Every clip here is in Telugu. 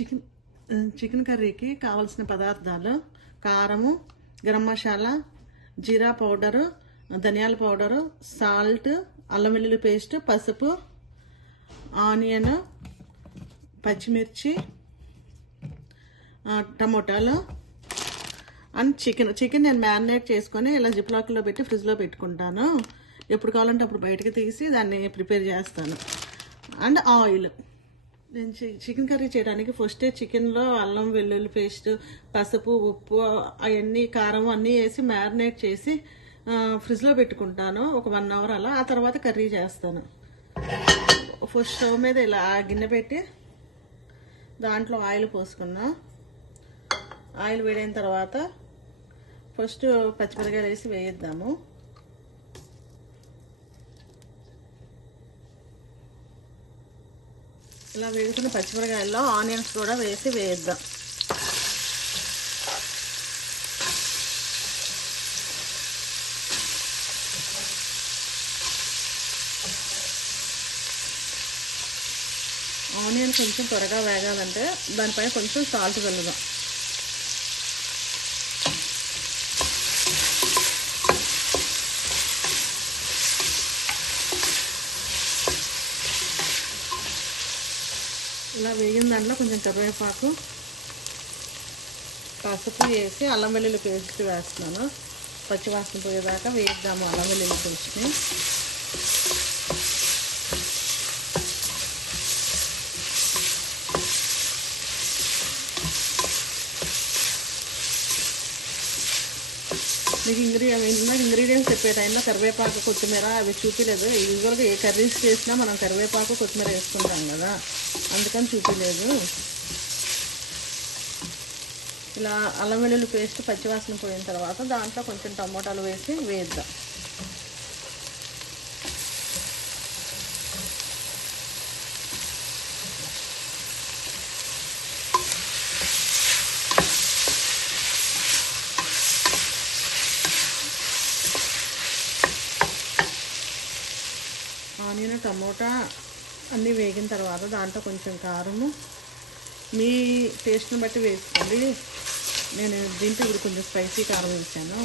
చికెన్ చికెన్ కర్రీకి కావాల్సిన పదార్థాలు కారము, గరం మసాలా, జీరా పౌడరు, ధనియాల పౌడరు, సాల్ట్, అల్లం వెల్లుల్లి పేస్ట్, పసుపు, ఆనియన్, పచ్చిమిర్చి, టమోటాలు అండ్ చికెన్ నేను మ్యారినేట్ చేసుకొని ఇలా జిప్లాక్లో పెట్టి ఫ్రిడ్జ్లో పెట్టుకుంటాను. ఎప్పుడు కావాలంటే అప్పుడు బయటకు తీసి దాన్ని ప్రిపేర్ చేస్తాను. And oil. నేను చికెన్ కర్రీ చేయడానికి ఫస్టే చికెన్లో అల్లం వెల్లుల్లి పేస్ట్, పసుపు, ఉప్పు అవన్నీ కారం అన్నీ వేసి మ్యారినేట్ చేసి ఫ్రిడ్జ్లో పెట్టుకుంటాను ఒక 1 అవర్ అలా. ఆ తర్వాత కర్రీ చేస్తాను. ఫస్ట్ స్టవ్ మీద ఇలా గిన్నె పెట్టి దాంట్లో ఆయిల్ పోసుకున్నా. ఆయిల్ వేడైన తర్వాత ఫస్ట్ పచ్చిమిరకాయలు వేసి వేయిద్దాము. ఇలా వేసుకున్న పచ్చిమిరకాయల్లో ఆనియన్స్ కూడా వేసి వేయిద్దాం. ఆనియన్ కొంచెం త్వరగా వేగాలంటే దానిపైన కొంచెం సాల్ట్ కలుగుదాం. ఇలా వేగిన దాంట్లో కొంచెం కరివేపాకు, పసుపు వేసి అల్లం వెల్లుల్లి పేస్ట్ వేస్తున్నాను. పచ్చివాసన పోయేదాకా వేద్దాము అల్లం వెల్లుల్లి పేస్ట్ని. మీకు ఇంగ్రీడియంట్స్ చెప్పే టైంలో కరివేపాకు, కొత్తిమీర అవి చూపించలేదు. యూజువల్గా ఏ కర్రీస్ చేసినా మనం కరివేపాకు, కొత్తిమీర వేసుకుంటాం కదా, అందుకని చూపించలేదు. ఇలా అల్లం వెల్లుల్లి పేస్ట్ పచ్చివాసన పోయిన తర్వాత దాంట్లో కొంచెం టమోటాలు వేసి వేద్దాం. ఆనియన్, టమోటా అన్నీ వేగిన తర్వాత దాంట్లో కొంచెం కారము మీ టేస్ట్ని బట్టి వేసుకోండి. నేను దీంట్లో ఇప్పుడు కొంచెం స్పైసీ కారం వేసాను.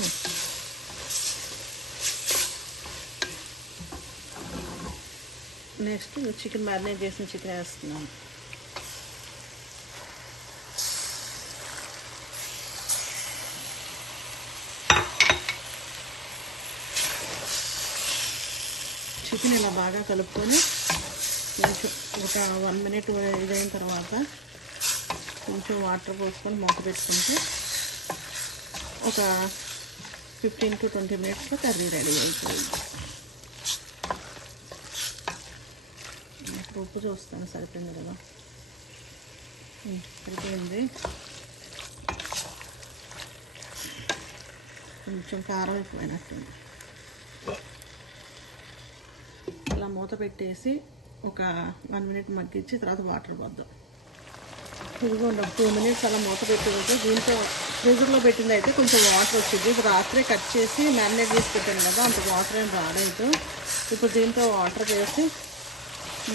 నెక్స్ట్ చికెన్ మ్యారినేట్ చేసిన చికెన్ వేస్తున్నాను. చికెన్ ఇలా బాగా కలుపుకొని కొంచెం ఒక 1 మినిట్ ఇదైన తర్వాత కొంచెం వాటర్ పోసుకొని మూత పెట్టుకుంటే ఒక 15 to 20 మినిట్స్లో కర్రీ రెడీ అయిపోయింది. ఇప్పుడు ఉప్పు చూస్తాను సరిపోయింది కదా. సరిపోయింది. కొంచెం కారం ఎక్కువైనట్టుంది. ఇలా మూత పెట్టేసి ఒక 1 మినిట్ మగ్గించి తర్వాత వాటర్ పోద్దాం. ఇదిగోండి 2 మినిట్స్ అలా మూత పెట్టుకుంటే దీంట్లో ఫ్రీజర్లో పెట్టింది అయితే కొంచెం వాటర్ వచ్చింది. ఇప్పుడు రాత్రే కట్ చేసి మ్యారినేట్ చేసి పెట్టాను కదా, అంత వాటర్ ఏం రాలేదు. ఇప్పుడు దీంట్లో వాటర్ వేసి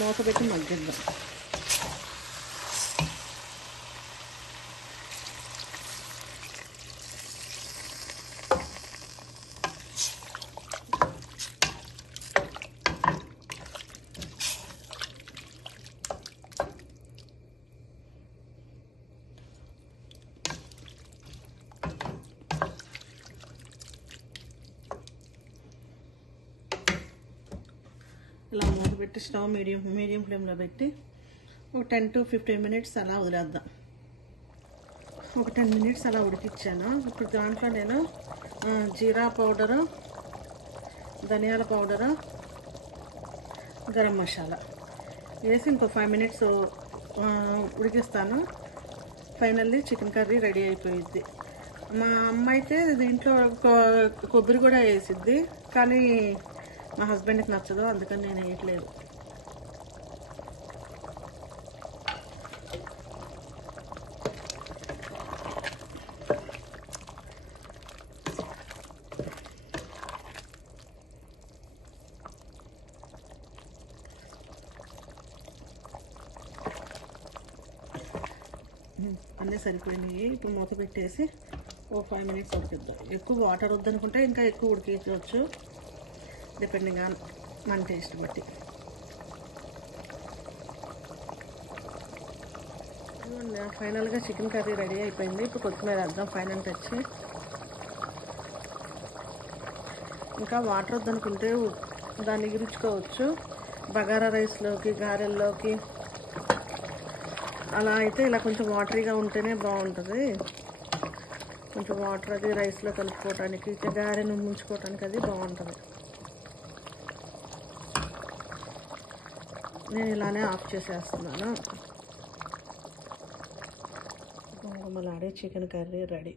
మూత పెట్టి మగ్గిద్దాం. ఇలా మూత పెట్టి స్టవ్ మీడియం ఫ్లేమ్లో పెట్టి ఒక 10 to 15 మినిట్స్ అలా వదిలేద్దాం. ఒక 10 మినిట్స్ అలా ఉడికిచ్చాను. ఇప్పుడు దాంట్లో నేను జీరా పౌడరు, ధనియాల పౌడరు, గరం మసాలా వేసి ఇంకో 5 మినిట్స్ ఉడికిస్తాను. ఫైనల్లీ చికెన్ కర్రీ రెడీ అయిపోయిద్ది. మా అమ్మ అయితే దీంట్లో కొబ్బరి కూడా వేసిద్ది, కానీ మా హస్బెండ్కి నచ్చదు, అందుకని నేను వేయట్లేదు. అన్నీ సరిపోయినాయి. ఇప్పుడు మూత పెట్టేసి ఓ 5 మినిట్స్ ఉడికిద్దాం. ఎక్కువ వాటర్ వద్దనుకుంటే ఇంకా ఎక్కువ ఉడికించవచ్చు, డిపెండింగ్ ఆన్ మన టేస్ట్ బట్టి. ఫైనల్గా చికెన్ కర్రీ రెడీ అయిపోయింది. ఇప్పుడు కొత్తిమీర వేద్దాం, ఫైనల్ టచ్. ఇంకా వాటర్ వద్దనుకుంటే దాన్ని ఎగిరించుకోవచ్చు, బగారా రైస్లోకి, గారెల్లోకి. అలా అయితే ఇలా కొంచెం వాటరీగా ఉంటేనే బాగుంటుంది. కొంచెం వాటర్ అది రైస్లో కలుపుకోవటానికి, గారెను ముంచుకోవటానికి అది బాగుంటుంది. నేను ఇలానే ఆఫ్ చేసేస్తున్నాను. గుమగుమలాడే చికెన్ కర్రీ రెడీ.